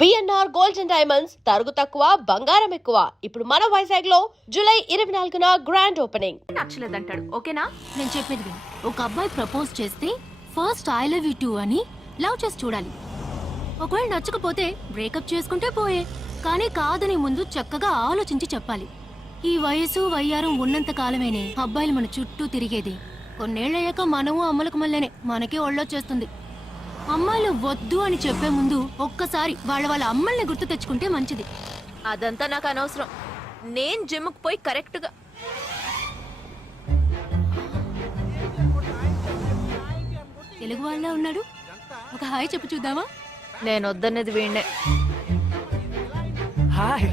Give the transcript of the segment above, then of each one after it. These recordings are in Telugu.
బిఎన్ఆర్ గోల్డ్ అండ్ డైమండ్స్ తరుగు తక్కువ బంగారం ఎక్కువ. ఇప్పుడు మన వైజాగ్ లో జూలై 24న గ్రాండ్ ఓపెనింగ్. నచ్చలేదంటాడు, ఓకేనా? నేను చెప్పేది విను. ఒక అబ్బాయి ప్రపోజ్ చేస్తే first I love you two అని లవ్ చేసి చూడాలి. ఒకవేళ నచ్చకపోతే బ్రేకప్ చేసుకుంటే పోయే, కానీ కాదని ముందు చక్కగా ఆలోచించి చెప్పాలి. ఈ వయసు వయ్యారం ఉన్నంత కాలమేనే అబ్బాయిలు మన చుట్టూ తిరిగేది. కొన్నేళ్లయ్యాక మనము అమ్మలకు మళ్ళీనే మనకే ఒళ్ళొచ్చేస్తుంది. అమ్మాయిలు వద్దు అని చెప్పే ముందు ఒక్కసారి వాళ్ళ అమ్మల్ని గుర్తు తెచ్చుకుంటే మంచిది. అదంతా నాకు అనవసరం. నేను జిమ్కి పోయి కరెక్ట్ గా తెలుగు వాళ్ళ ఉన్నాడు. ఒక హాయ్ చెప్పు చూద్దామా? నేను వద్దన్నది వీణ్ణే. హాయ్.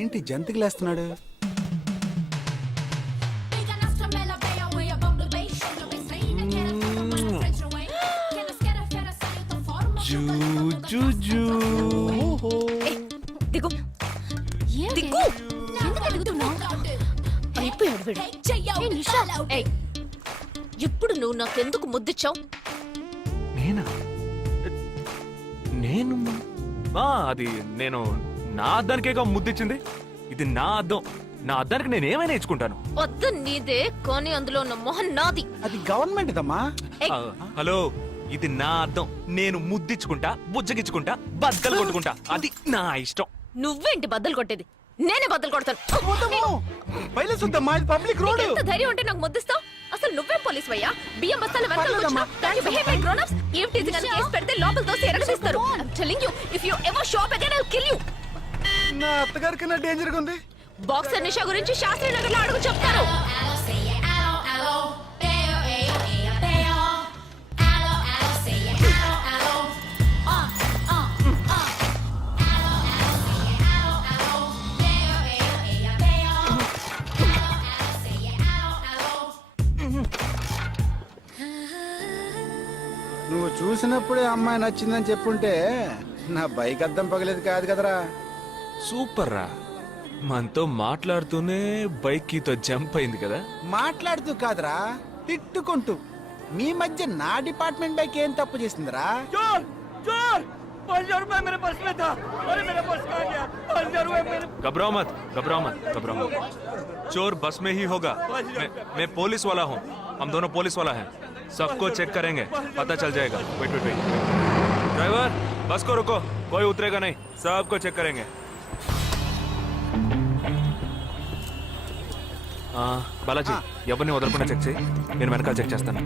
ఏంటి జంతికలేస్తున్నాడు? దిగు దిగు. ఎందుకు అడుగుతున్నావు? అయిపోయాడు వీడు. ఏయ్, ఇప్పుడు నువ్వు నాకెందుకు ముద్దిచ్చావు? నేనా? నేను అది నేను నా అద్దానికేగా ముద్దిచ్చింది. ఇది నా అద్దం. నా అద్దానికి నేనేమైనా ఇచ్చుకుంటాను. వద్దు నీదే, కానీ అందులో ఉన్న మొహం నాది. అది గవర్నమెంట్ దమ్మా. హలో, ఇది నా అద్దం. నేను ముద్దిచ్చుకుంటా, బుజ్జగిచ్చుకుంటా, బద్దలు కొట్టుకుంటా. అది నా ఇష్టం. నువ్వేంటి బద్దలు కొట్టేది? నేనే బద్దలు కొడతాను. Public road. ఎంత ధైర్యం ఉంటే నాకు ముద్దిస్తావు? అసలు నువ్వే పోలీస్ వయ్యా? బియ్యం బస్తాల వెనకాల కూర్చున్నావు. Can you behave like grown-ups? ఏం టీజింగ్ అని కేసు పెడితే లోపల తోసి ఎరగదీస్తారు. I'm telling you, if you ever show up again, I'll kill you. నా అత్తగారికి నా డేంజర్ గా ఉంది. బాక్సర్ నిషా గురించి శాస్త్రి నగర్ లో అడుగు చెప్తారు. నువ్వు చూసినప్పుడే అమ్మాయి నచ్చిందని చెప్పుంటే నా బైక్ అద్దం పగలేదు కాదు కదరా. సూపర్ రా. మనతో మాట్లాడుతూనే బైక్ కీతో జంప్ అయింది కదా. మాట్లాడుతూ కాదురా, తిట్టుకుంటూ. మీ మధ్య నా డిపార్ట్మెంట్ బైక్ ఏం తప్పు చేసిందిరా? घबराओ मत, घबराओ मत, घबराओ मत. चोर बस में ही होगा. मैं पुलिस वाला हूँ. हम दोनों पुलिस वाला हैं. सबको चेक करेंगे, पता चल जाएगा. Wait wait wait. ड्राइवर, बस को रुको. कोई उतरेगा नहीं. सबको चेक करेंगे. बालाजी, ఎవరిని వదలకుండా చెక్ చేయి. నేను వెనకాల చెక్ చేస్తాను.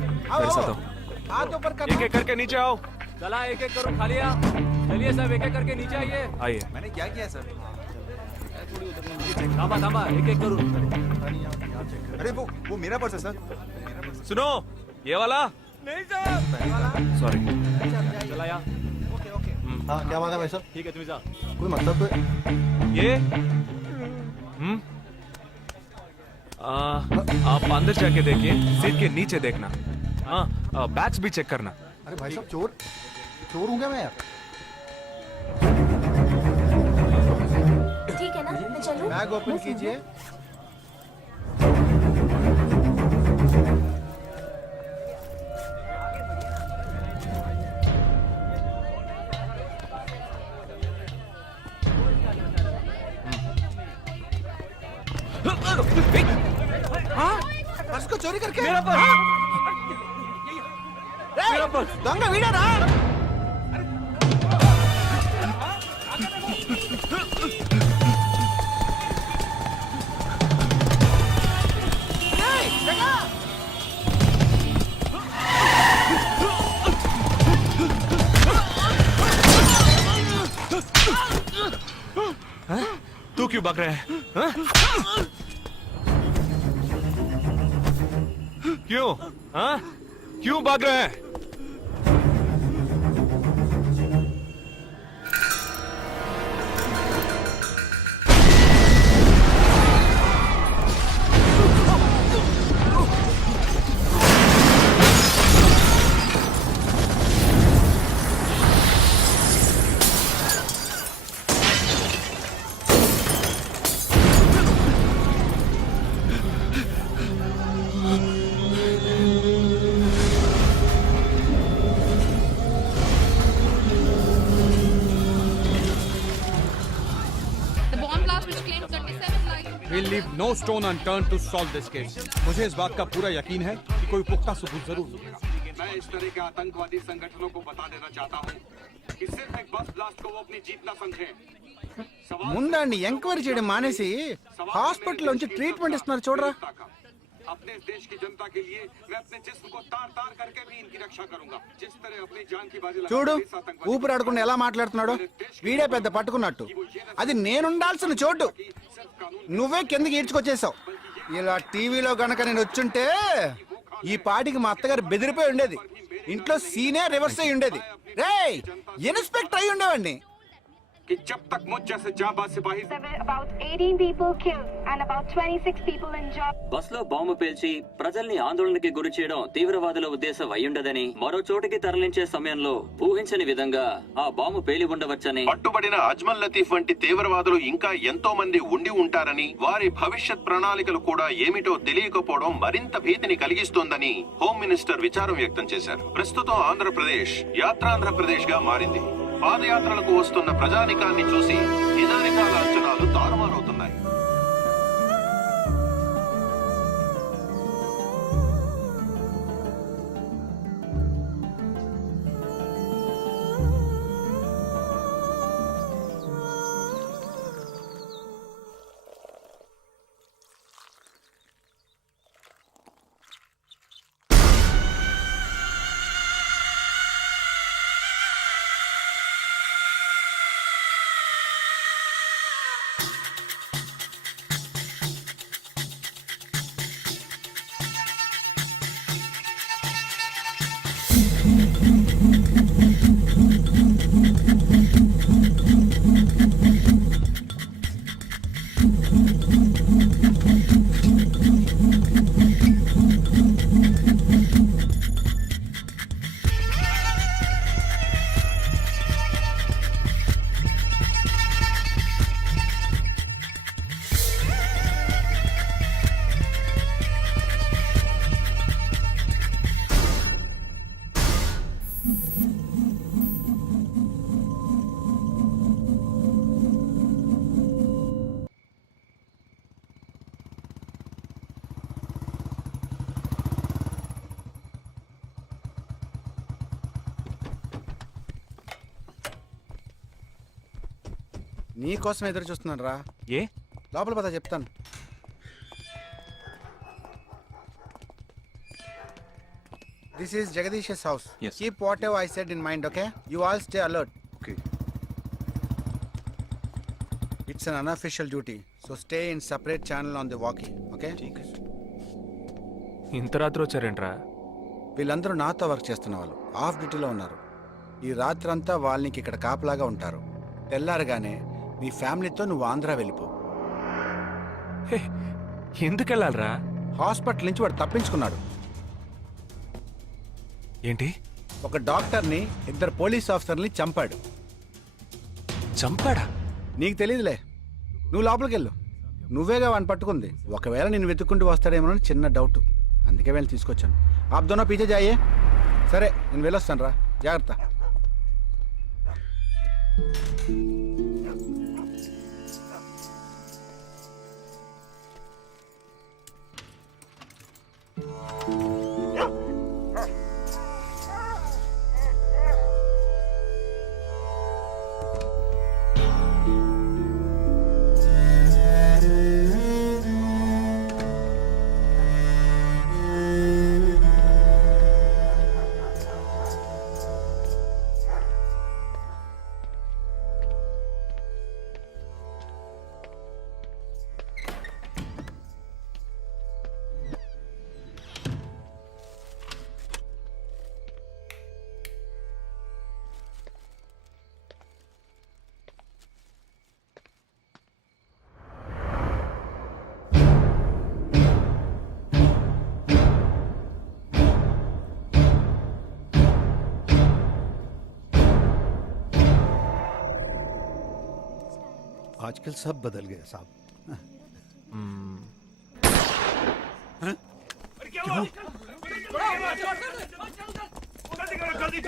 एक एक करके नीचे आओ. चला एक एक करो खा लिया. चलिए सब एक एक करके नीचे आइए. आइए. मैंने क्या किया सर? थामा थामा एक एक करो. अरे वो मेरा पर्स है सर. सुनो, ये वाला नहीं सर. सॉरी. चला यार. Okay okay. हाँ क्या बात है भाई साहब? ठीक है तुम जा. कोई मतलब तो ये आप अंदर जाके देखिए. सीट के नीचे देखना. हाँ, बैग्स भी चेक करना. अरे भाई साहब चोर चोर हूँ क्या मैं यार? ठीक है ना, मैं चलूं? बैग ओपन कीजिए. हाँ? पर्स को चोरी करके? मेरा पर्स. मेरा पर्स. दंग वीडा रा. तू क्यों भाग रहा है? क्यों? हाँ? क्यों भाग रहे हैं? which claimed 27 lives. We'll leave no stone unturned to solve this case. मुझे इस बात का पूरा यकीन है कि कोई पुख्ता सबूत जरूर मिलेगा। मैं इस तरह के आतंकवादी संगठनों को बता देना चाहता हूँ कि सिर्फ एक बस ब्लास्ट को वो अपनी जीत न समझें। ముందండి ఎంక్వైరీ చేయడం మానేసి హాస్పిటల్ నుంచి ట్రీట్మెంట్ ఇస్తున్నారు చూడరా. अपने देश की जनता के लिए मैं अपने जिस्म को तार तार करके भी इनकी रक्षा करूंगा। जिस तरह अपनी जान की बाजी చూడు लगाकर इस आतंकवादी ఊపిరి ఆడకుండా ఎలా మాట్లాడుతున్నాడు. వీడే పెద్ద పట్టుకున్నట్టు. అది నేనుండాల్సిన చోటు నువ్వే కిందకి ఈడ్చుకొచ్చేసావు. ఇలా టీవీలో గనక నేను వచ్చుంటే ఈ పాటికి మా అత్తగారు బెదిరిపోయి ఉండేది. ఇంట్లో సీనే రివర్స్ అయి ఉండేది. రేయ్ ఇన్స్పెక్టర్ అయి ఉండేవాడిని. कि जब तक मुझ जैसे जाबाज सिपाही There were about 18 people killed and about 26 people injured. బస్సులో బాంబు పేల్చి ప్రజల్ని ఆందోళనకి గురి చేయడం తీవ్రవాదుల ఉద్దేశం అయ్యుండదని, మరో చోటికి తరలించే సమయంలో ఊహించని విధంగా ఆ బాంబు పేలి ఉండవచ్చని, పట్టుబడిన అజ్మల్ లతీఫ్ వంటి తీవ్రవాదులు ఇంకా ఎంతో మంది ఉండి ఉంటారని, వారి భవిష్యత్ ప్రణాళికలు కూడా ఏమిటో తెలియకపోవడం మరింత భీతిని కలిగిస్తోందని హోమ్ మినిస్టర్ విచారం వ్యక్తం చేశారు. ప్రస్తుతం ఆంధ్రప్రదేశ్ యాత్రాంధ్రప్రదేశ్ గా మారింది. పాదయాత్రలకు వస్తున్న ప్రజానికాన్ని చూసి నిజానిజాల అంచనాలు తారుమారవుతున్నాయి. నీకోసం ఎదురు చూస్తున్నాను రా. ఏ లోపల పద చెప్తాను. This is Jagadish's house. Yes. Keep whatever I said in mind, okay? You all stay alert. Okay. It's an unofficial duty, so stay in separate channel on the walkie, okay? ఇంత రాత్రి వచ్చారేంట్రా? వీళ్ళందరూ నాతో వర్క్ చేస్తున్న వాళ్ళు ఆఫ్ డ్యూటీలో ఉన్నారు. ఈ రాత్రంతా వాళ్ళకి ఇక్కడ కాపలాగా ఉంటారు. తెల్లారగానే నీ ఫ్యామిలీతో నువ్వు ఆంధ్ర వెళ్ళిపో. హే, ఎందుకు వెళ్ళాలరా? హాస్పిటల్ నుంచి వాడు తప్పించుకున్నాడు. ఏంటి? ఒక డాక్టర్ని, 2 పోలీస్ ఆఫీసర్ని చంపాడు. చంపాడా? నీకు తెలియదులే, నువ్వు లోపలికి వెళ్ళు. నువ్వేగా వాడిని పట్టుకుంది. ఒకవేళ నేను వెతుక్కుంటూ వస్తాడేమోనని చిన్న డౌట్, అందుకే వెళ్ళి తీసుకొచ్చాను. ఆప్ దోనో పీछे जाइए. సరే నేను వెళ్ళొస్తాను రా, జాగ్రత్త. आजकल सब बदल गया साहब। जल्दी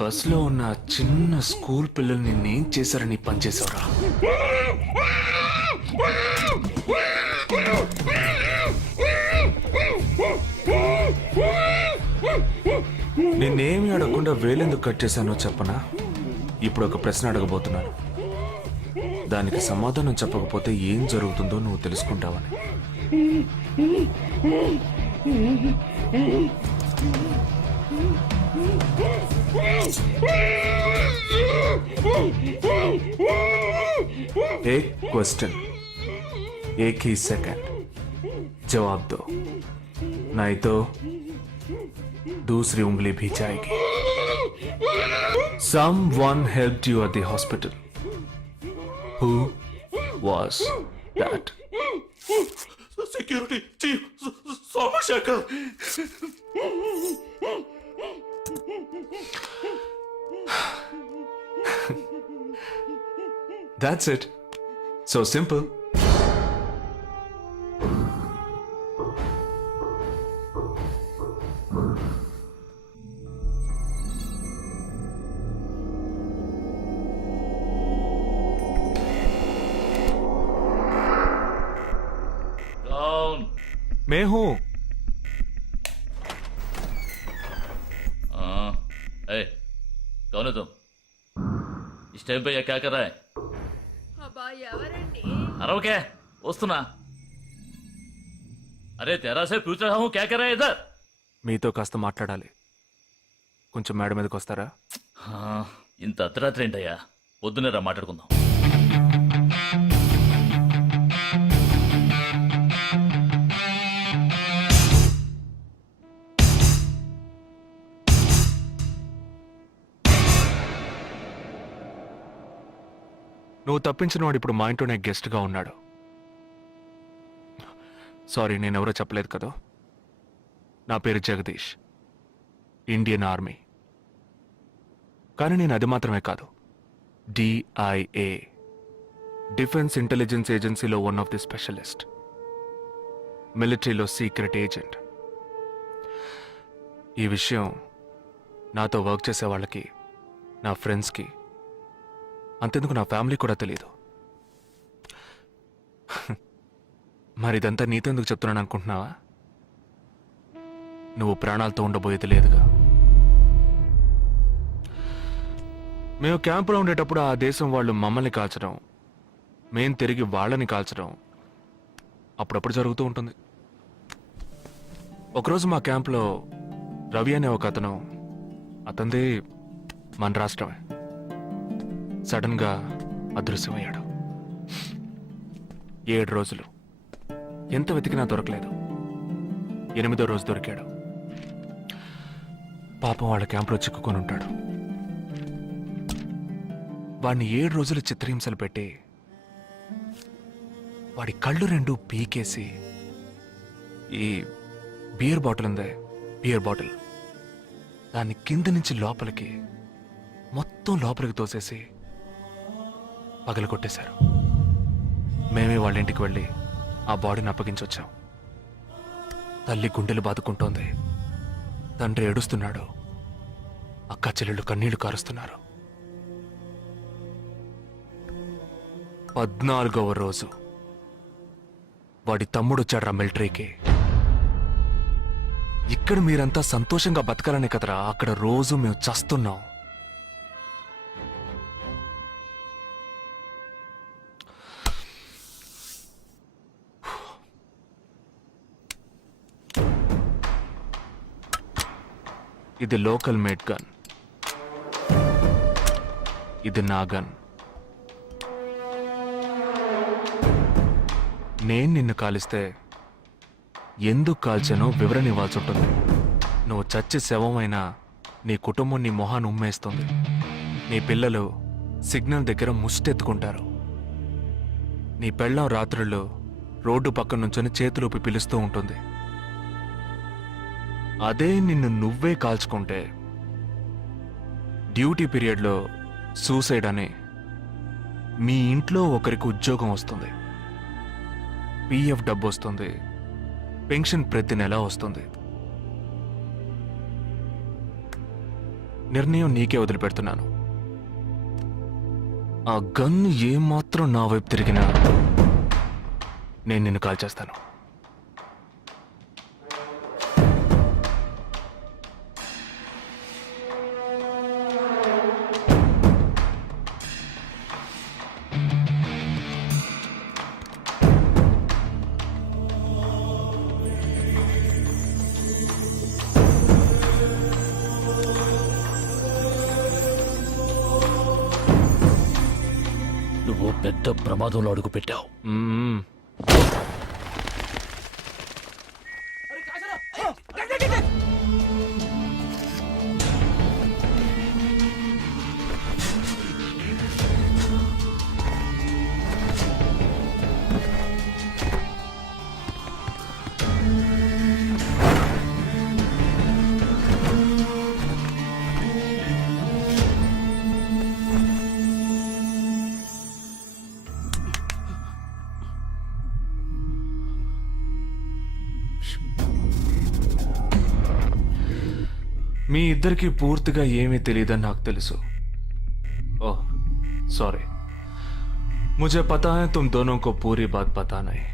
బస్లో ఉన్న చిన్న స్కూల్ పిల్లల్ని నేను చేశారని పనిచేసావురా. నేనేమి అడగకుండా వేలెందుకు కట్ చేశానో చెప్పనా? ఇప్పుడు ఒక ప్రశ్న అడగబోతున్నాను. దానికి సమాధానం చెప్పకపోతే ఏం జరుగుతుందో నువ్వు తెలుసుకుంటావని. एक क्वेश्चन, एक ही सेकंड, जवाब दो, नहीं तो दूसरी उंगली भी जाएगी. Someone helped you at the hospital. Who was that? Security chief Somashekar. That's it. So simple. कौन? मैं हूं. हाँ, ए, कौन है तुम? इस टाइम पे ये क्या कर रहा है? अरे क्या? वस्तुना? अरे तेरा से पूछ रहा हूँ क्या कर रहा है इधर? మీతో కాస్త మాట్లాడాలి. కొంచెం మేడ మీదకి వస్తారా? ఇంత అర్ధరాత్రి ఏంటయ్యా? పొద్దునే రా మాట్లాడుకుందాం. నువ్వు తప్పించిన వాడు ఇప్పుడు మా ఇంట్లోనే గెస్ట్గా ఉన్నాడు. సారీ, నేనెవరో చెప్పలేదు కదా. నా పేరు జగదీష్, ఇండియన్ ఆర్మీ. కానీ నేను అది మాత్రమే కాదు, DIA, డిఫెన్స్ ఇంటెలిజెన్స్ ఏజెన్సీలో వన్ ఆఫ్ ది స్పెషలిస్ట్, మిలిటరీలో సీక్రెట్ ఏజెంట్. ఈ విషయం నాతో వర్క్ చేసే వాళ్ళకి, నా ఫ్రెండ్స్కి, అంతెందుకు నా ఫ్యామిలీ కూడా తెలియదు. మరి ఇదంతా నీతెందుకు చెప్తున్నాను అనుకుంటున్నావా? నువ్వు ప్రాణాలతో ఉండబోయేది లేదుగా. మేము క్యాంపులో ఉండేటప్పుడు ఆ దేశం వాళ్ళు మమ్మల్ని కాల్చడం, మేం తిరిగి వాళ్ళని కాల్చడం అప్పుడప్పుడు జరుగుతూ ఉంటుంది. ఒకరోజు మా క్యాంప్లో రవి అనే ఒక అతను, అతనిది మన రాష్ట్రమే, సడన్గా అదృశ్యమయ్యాడు. 7 రోజులు ఎంత వెతికినా దొరకలేదు. 8వ రోజు దొరికాడు. పాపం వాళ్ళ క్యాంపులో చిక్కుకొని ఉంటాడు. వాడిని 7 రోజులు చిత్రహింసలు పెట్టి వాడి కళ్ళు 2 పీకేసి ఈ బియర్ బాటిల్ ఉందే, బియర్ బాటిల్, దాన్ని కింద నుంచి లోపలికి మొత్తం లోపలికి తోసేసి పగలగొట్టేశారు. మేమే వాళ్ళ ఇంటికి వెళ్ళి ఆ బాడీని అప్పగించొచ్చాం. తల్లి గుండెలు బాదుకుంటోంది, తండ్రి ఏడుస్తున్నాడు, అక్క చెల్లెళ్ళు కన్నీళ్లు కారుస్తున్నారు. 14వ రోజు వాడి తమ్ముడు వచ్చాడ్రా మిలిటరీకి. ఇక్కడ మీరంతా సంతోషంగా బతకాలనే కదరా అక్కడ రోజు మేము చస్తున్నాం. ఇది లోకల్ మేడ్ గన్, ఇది నా గన్. నేను నిన్ను కాలిస్తే ఎందుకు కాల్చానో వివరణ ఇవ్వాల్సి ఉంటుంది. నువ్వు చచ్చి శవమైనా నీ కుటుంబం నీ మొహాన్ని ఉమ్మేస్తుంది. నీ పిల్లలు సిగ్నల్ దగ్గర ముష్టెత్తుకుంటారు. నీ పెళ్ళం రాత్రుళ్ళు రోడ్డు పక్కన నుంచొని చేతులూపి పిలుస్తూ ఉంటుంది. అదే నిన్ను నువ్వే కాల్చుకుంటే డ్యూటీ పీరియడ్లో సూసైడ్ అని మీ ఇంట్లో ఒకరికి ఉద్యోగం వస్తుంది, పిఎఫ్ డబ్బు వస్తుంది, పెన్షన్ ప్రతి నెల వస్తుంది. నిర్ణయం నీకే వదిలిపెడుతున్నాను. ఆ గన్ ఏమాత్రం నా వైపు తిరిగినా నేను నిన్ను కాల్చేస్తాను. నువ్వు పెద్ద ప్రమాదంలో అడుగు పెట్టావు. మీ ఇద్దరికి పూర్తిగా ఏమీ తెలియదని నాకు తెలుసు. ఓహ్ सॉरी, मुझे पता है तुम दोनों को पूरी बात पता नहीं.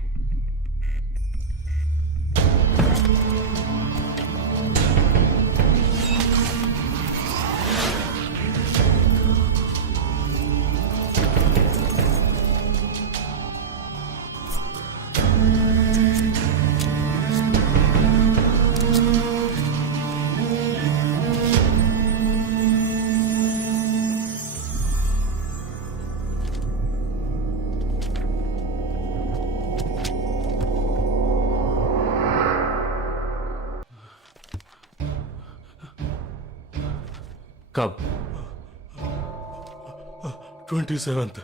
कब? 27th.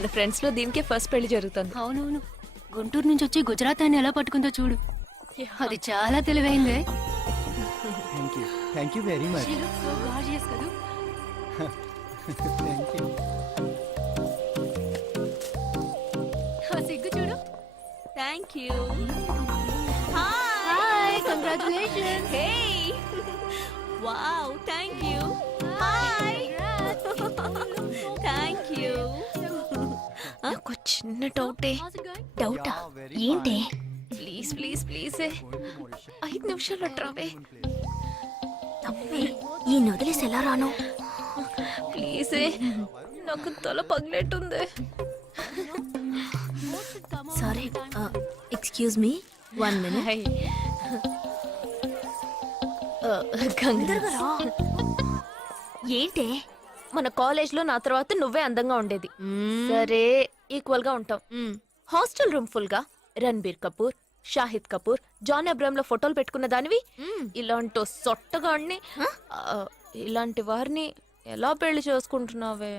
మన ఫ్రెండ్స్ లో దీనికే ఫస్ట్ పెళ్లి జరుగుతుంది. అవునవును, గుంటూరు నుంచి వచ్చి గుజరాత్ అని ఎలా పట్టుకుందో చూడు. అది చాలా తెలివైందే. Thank you very much. She looks so gorgeous కదూ. Thank you. ఆ సిగ్గు చూడు. Thank you. Hi, congratulations. Hey wow, thank you. Hi. Thank you. నాకు చిన్న డౌటే. డౌటా? ఏంటి? ప్లీజ్ ప్లీజ్ ప్లీజ్ 5 నిమిషాలు ట్రావే. ఈ నొదిలేసి ఎలా రాను? ప్లీజ్ నాకు తల పగిలేట్టుంది. Sorry, excuse me, 1 minute. ఏంటి? మన కాలేజ్ లో నా తర్వాత నువ్వే అందంగా ఉండేది. సరే, ఈక్వల్ గా ఉంటాం. హాస్టల్ రూమ్ ఫుల్ గా రణబీర్ కపూర్, షాహిద్ కపూర్, జాన్ అబ్రామ్ లో ఫోటోలు పెట్టుకున్న దానివి ఇలాంటి సొట్టగాడిని, ఇలాంటి వారిని ఎలా పెళ్లి చేసుకుంటున్నావే?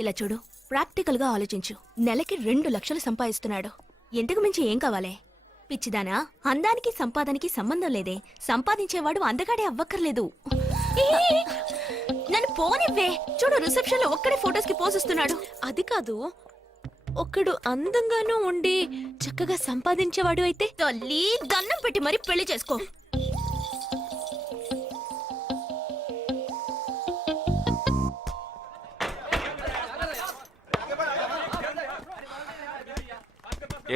ఇలా చూడు, ప్రాక్టికల్ గా ఆలోచించు. నెలకి 2 లక్షలు సంపాదిస్తున్నాడు. ఎంతకు మించి ఏం కావాలే? పిచ్చిదానా, అందానికి సంపాదనకి సంబంధం లేదే. సంపాదించేవాడు అందగాడే అవ్వక్కర్లేదు. నన్ను పోనివ్వే. చూడు, రిసెప్షన్ లో ఒక్కడే ఫోటోస్ కి పోజిస్తున్నాడు. అది కాదు, ఒకడు అందంగానూ ఉండి చక్కగా సంపాదించేవాడు అయితే తల్లి, దండం పెట్టి మరి పెళ్లి చేసుకో.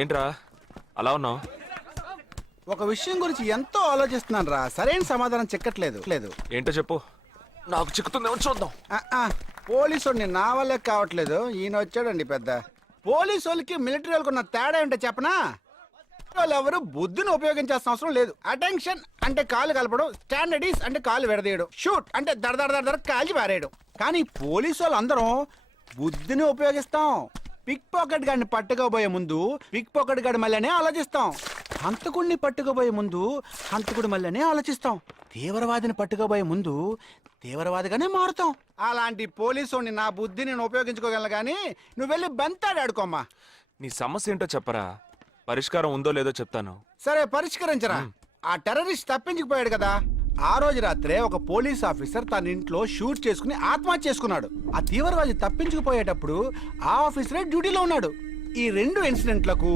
ఏంట్రా అలా ఉన్నావు? ఒక విషయం గురించి ఎంతో ఆలోచిస్తున్నాను రా, సరైన సమాధానం చిక్కట్లేదు. ఏంటో చెప్పు, నాకు చిక్కుతుందేమో చూద్దాం. పోలీసు నా వల్లే కావట్లేదు. ఈయన వచ్చాడండి పెద్ద. పోలీసు వాళ్ళకి మిలిటరీ వాళ్ళకి ఉన్న తేడా ఏంటో చెప్పనా? వాళ్ళు ఎవరు బుద్ధిని ఉపయోగించాల్సిన అవసరం లేదు. అటెన్షన్ అంటే కాలు కలపడం, స్టాండర్డీస్ అంటే కాలు విడదీయడం, షూట్ అంటే దడ కాల్చి పారేయడం. కానీ పోలీసు వాళ్ళు అందరం బుద్ధిని ఉపయోగిస్తాం. పిక్ పాకెట్ గాడిని పట్టుకోబోయే ముందు పిక్ పాకెట్ గాడి మళ్ళీనే ఆలోచిస్తాం. హంతకుడిని పట్టుకోబోయే ముందు హంతకుడి మళ్ళీనే ఆలోచిస్తాం. తీవ్రవాదిని పట్టుకోబోయే ముందు తీవ్రవాదిగానే మారుతాం. అలాంటి పోలీసుని నా బుద్ధి నేను ఉపయోగించుకోగలను, కానీ నువ్వు వెళ్ళి బంతాడాడుకోమ్మా. నీ సమస్య ఏంటో చెప్పరా, పరిష్కారం ఉందో లేదో చెప్తాను. సరే, పరిష్కరించరా. ఆ టెర్రరిస్ట్ తప్పించుకుపోయాడు కదా, ఆ రోజు రాత్రే ఒక పోలీస్ ఆఫీసర్ తన ఇంట్లో షూట్ చేసుకుని ఆత్మహత్య చేసుకున్నాడు. ఆ తీవ్రవాది తప్పించుకుపోయేటప్పుడు ఆ ఆఫీసరే డ్యూటీలో ఉన్నాడు. ఈ 2 ఇన్సిడెంట్లకు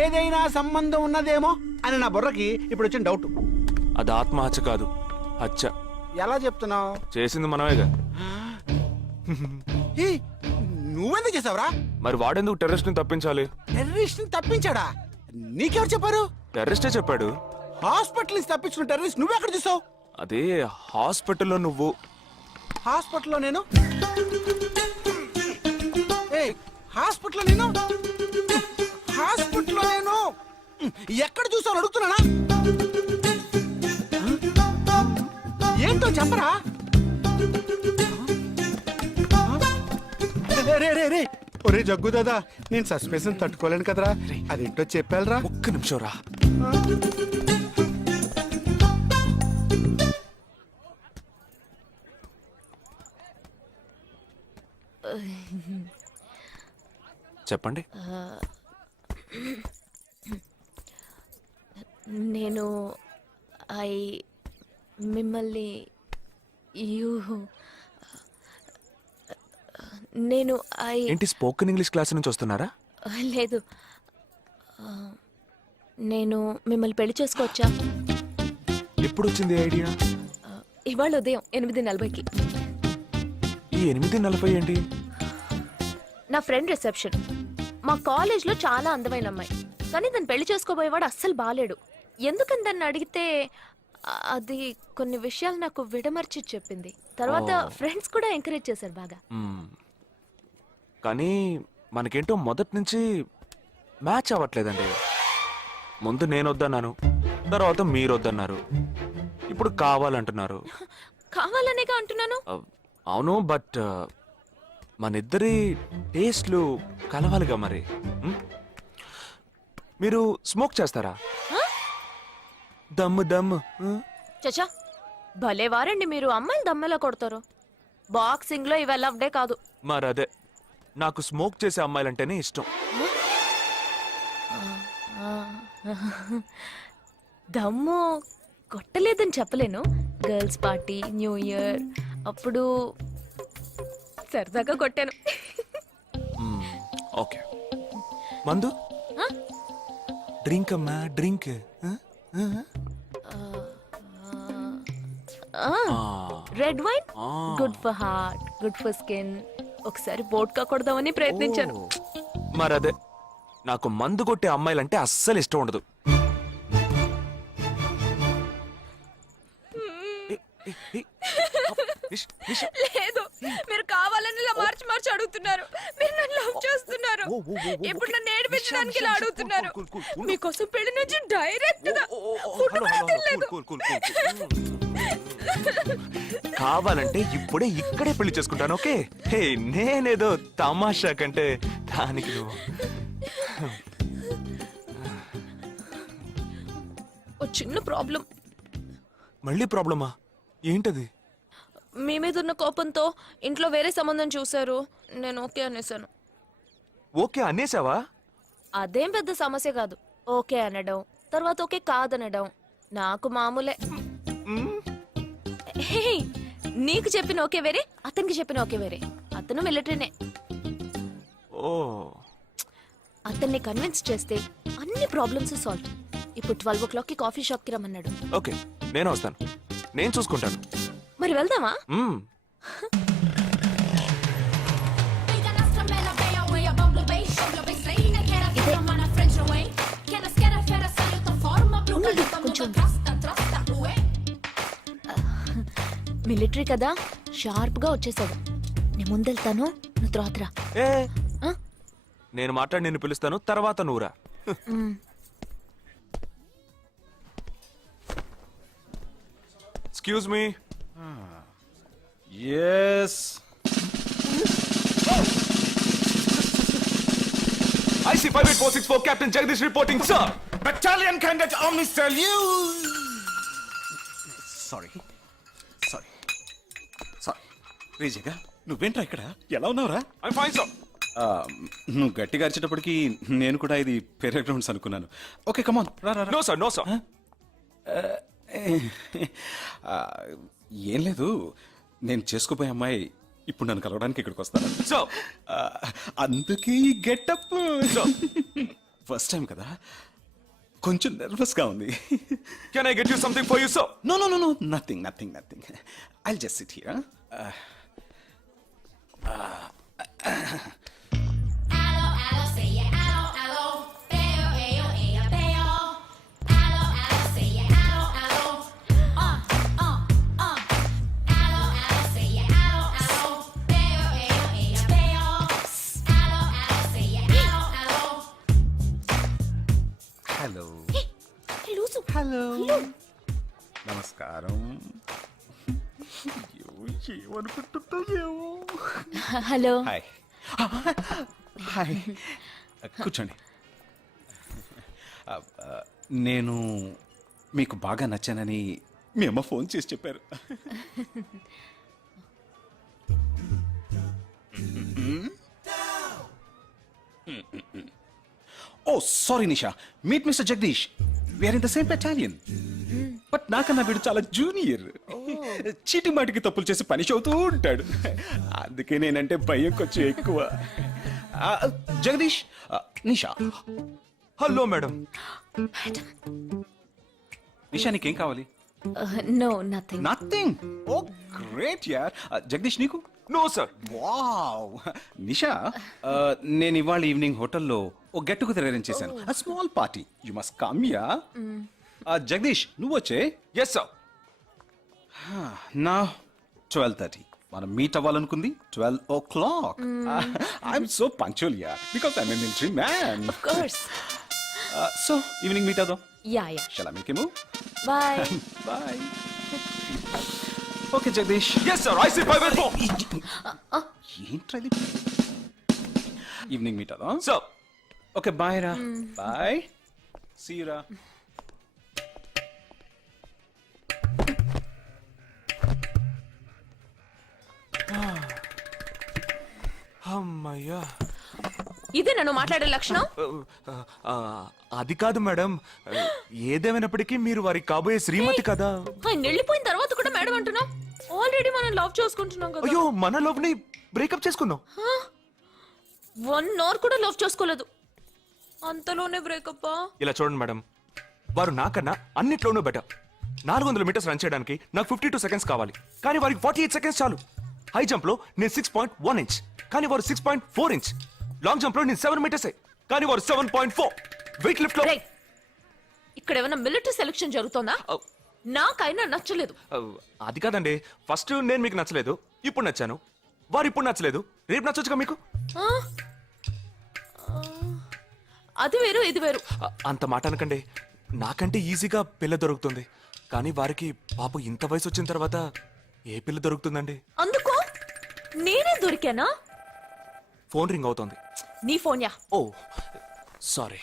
ఏదైనా సంబంధం ఉన్నదేమో అని నా బుర్రకి ఇప్పుడు వచ్చిన డౌట్. అది ఆత్మహత్య కాదు, హత్య. ఎలా చెప్తున్నావు? చేసింది మనమేగా. నువ్వెందుకు చేసావురా? మరి వాడెందుకు టెర్రరిస్ట్ ని తప్పించాలి? టెర్రరిస్ట్ ని తప్పించాడా? నీకెవరు చెప్పారు? టెర్రరిస్టే చెప్పాడు. హాస్పిటల్ నుంచి తప్పించిన టెర్రరిస్ట్ నువ్వెక్కడ చూసావు? అదే హాస్పిటల్లో నువ్వు. హాస్పిటల్లో నేను? హాస్పిటల్లో నేను? హాస్పిటల్లో నేను ఎక్కడ చూసావు అడుగుతున్నానా? ఏంటో చెప్పరా? రే ఒరే జగ్గు దాదా, నేను సస్పెన్షన్ తట్టుకోలేను కదరా. అదేంటో చెప్పాలరా. ఒక్క నిమిషం రా. చెప్పండి. నేను మిమ్మల్ని నేను ఏంటి, స్పోకెన్ ఇంగ్లీష్ క్లాస్ నుంచి వస్తున్నారా? లేదు, నేను మిమ్మల్ని పెళ్లి చేసుకోవచ్చా? ఎప్పుడు వచ్చింది ఐడియా? ఇవాళ ఉదయం 8:40కి. ఈ 8:40 ఏంటి? నా ఫ్రెండ్ రిసెప్షన్. మా కాలేజ్లో చాలా అందమైన అమ్మాయి, కానీ దాన్ని పెళ్లి చేసుకోబోయేవాడు అస్సలు బాలేడు. ఎందుకని దాన్ని అడిగితే అది కొన్ని విషయాలు నాకు విడమర్చి చెప్పింది. తర్వాత ఫ్రెండ్స్ కూడా ఎంకరేజ్ చేశారు బాగా. కానీ మనకేంటో మొదటి నుంచి మ్యాచ్ అవ్వట్లేదండి. ముందు నేను వద్దన్నాను, తర్వాత మీరు వద్దన్నారు, ఇప్పుడు కావాలంటున్నారు. కావాలనేగా అంటున్నాను. అవును, బట్ మనిద్దరి టేస్ట్లు కలవాలిగా మరి. మీరు స్మోక్ చేస్తారా? దమ్ము దమ్ము. చచ్చా, భలే వారండి మీరు. అమ్మాయిలు దమ్మెలా కొడతారు. బాక్సింగ్ లో ఇవి లవ్డే కాదు. మరదే నాకు స్మోక్ చేసే అమ్మాయిలంటేనే ఇష్టం. దమ్ము కొట్టలేదని చెప్పలేను. గర్ల్స్ పార్టీ, న్యూ ఇయర్ అప్పుడు సరదాగా కొట్టాను. ఓకే, మందు డ్రింక్ అమ్మా, drink. Red wine good for heart, good for skin. ఒకసారి బోట్కా కొడదామని ప్రయత్నించాను. మరదే, నాకు మందు కొట్టే అమ్మాయిలంటే అస్సలు ఇష్టం ఉండదు. లేదు, మీరు కావాలని ఇలా మార్చి మార్చి అడుగుతున్నారు. మీరు నన్ను లవ్ చేస్తున్నారు. ఇప్పుడు నన్ను ఏడిపించడానికి ఇలా అడుగుతున్నారు. మీకోసం పెళ్లి నుంచి డైరెక్ట్ గా ఫుడ్ కూడా తినలేదు. కావాలంటే ఇప్పుడే ఇక్కడే పెళ్లి చేసుకుంటాను. ఓకే, హే, నేనేదో తమాషా కంటే దానికి నువ్వు. ఓ చిన్న ప్రాబ్లం. మళ్ళీ ప్రాబ్లమా? ఏంటది? మీ మీద ఉన్న కోపంతో ఇంట్లో వేరే సంబంధం చూశారు. నేను ఓకే అనేసాను. ఓకే అనేసావా? అదేం పెద్ద సమస్య కాదు. ఓకే అనడం, తర్వాత ఓకే కాదనడం నాకు మామూలే. హే, నీకు చెప్పిన ఓకే వేరే, అతనికి చెప్పిన ఓకే వేరే. అతను మిలిటరీనే. ఓ, అతన్ని కన్విన్స్ చేస్తే అన్ని ప్రాబ్లమ్స్ సాల్వ్. ఇప్పుడు 12 o'clockకి కాఫీ షాప్ కి రమ్మన్నాడు. ఓకే, నేను వస్తాను. నేను చూసుకుంటాను. మరి వెళ్దామా? మిలిటరీ కదా, షార్ప్ గా వచ్చేసాడు. నేను ముందెళ్తాను, నువ్వు తర్వాత రా. ఏ, నేను మాట్లాడి నిన్ను పిలుస్తాను, తర్వాత నువ్వురా. Excuse me. Yes. IC 58464 Captain Jagdish reporting, sir. Battalion Cadet Omni salute. Sorry. రేజగా నువ్వేంట్రా ఇక్కడ? ఎలా ఉన్నావురా? I'm fine, sir. నువ్వు గట్టిగా అరిచేటప్పటికి నేను కూడా ఇది పేరే గ్రౌండ్స్ అనుకున్నాను. ఓకే, కమాన్ రా రా. No, sir. No, sir. ఏం లేదు, నేను చేసుకోపోయే అమ్మాయి ఇప్పుడు నన్ను కలవడానికి ఇక్కడికి వస్తాను. So, అందుకే ఈ గెటప్. ఫస్ట్ టైం కదా, కొంచెం నర్వస్ గా ఉంది. can I get you something for you, sir? No, nothing. I'll just sit here. Hello, నమస్కారం. ఏమనుకుంటుందో ఏమో. హలో. హాయ్, కూర్చోండి. నేను మీకు బాగా నచ్చానని మీ అమ్మ ఫోన్ చేసి చెప్పారు. Oh sorry Nisha, meet mister Jagadish. We are in the same battalion. But నాకన్నా వీడు చాలా జూనియర్. చీటి మాటికి తప్పులు చేసి పని అవుతూ ఉంటాడు. అందుకే నేనంటే భయం కొంచెం ఎక్కువ. జగదీష్, నిషా. Hello madam. నిషా, నీకేం కావాలి? No, nothing. Nothing? Oh great యార్. జగదీష్, నీకు? No, sir. వావ్. నిషా, నేను ఇవాళ ఈవినింగ్ హోటల్లో ఓ గెట్ టుగెదర్ అరేంజ్ చేశాను. Small party. You must come yeah. Jagadish, నువ్వు వచ్చే. Yes, sir. నా 12:30 మనం మీట్ అవ్వాలనుకుంది 12 o'clock. I'm so punctual yeah, because I'm a military man. Of course. So evening meet అవుదాం. Yeah. Shall I make a move? Bye. Bye. Okay Jagadish. Yes, sir. IC 584. ఏంట్రది? ఈవినింగ్ మీట్ అవుదాం. Sir. ఓకే, బాయ్ రా. బాయ్. సీ యు రా. అమ్మయ్యా. ఇదే నన్ను మాట్లాడే లక్షణం. ఆ, అది కాదు మేడం. ఏదేమైనప్పటికీ మీరు వారి కాబోయే శ్రీమతి కదా. ఆయన వెళ్ళిపోయిన తర్వాత కూడా మేడం అంటున్నావు. ఆల్రెడీ మనం లవ్ చేసుకుంటున్నాం కదా. అయ్యో, మన లవ్ ని బ్రేకప్ చేసుకున్నాం. 1 అవర్ కూడా లవ్ చేసుకోలేదు, అంతలోనే బ్రేకప్. ఇలా చూడండి మేడం, వారు నాకన్నా అన్నిట్లోనూ బెటర్. 400 మీటర్స్ రన్ చేయడానికి నాకు 52 సెకండ్స్ కావాలి, కానీ వారికి 48 సెకండ్స్ చాలు. హై జంప్ లో నేను 6.1 ఇంచ్, కానీ వారు 6.4 ఇంచ్. లాంగ్ జంప్ లో నేను 7 మీటర్స్, కానీ వారు 7.4. వెయిట్ లిఫ్ట్ లో ఇక్కడ ఏమైనా మిలిటరీ సెలక్షన్ జరుగుతుందా? నాకైనా నచ్చలేదు. అది కాదండి, ఫస్ట్ నేను మీకు నచ్చలేదు, ఇప్పుడు నచ్చాను. వారు ఇప్పుడు నచ్చలేదు, రేపు నచ్చొచ్చుగా మీకు. ఆ? అది వేరు ఇది వేరు. అంత మాట అనకండి. నాకంటే ఈజీగా పిల్ల దొరుకుతుంది, కానీ వారికి పాప ఇంత వయసు వచ్చిన తర్వాత ఏ పిల్ల దొరుకుతుందండి? అందుకో నేనే దొరికానా? ఫోన్ రింగ్ అవుతోంది. నీ ఫోన్ యా? ఓ సారీ.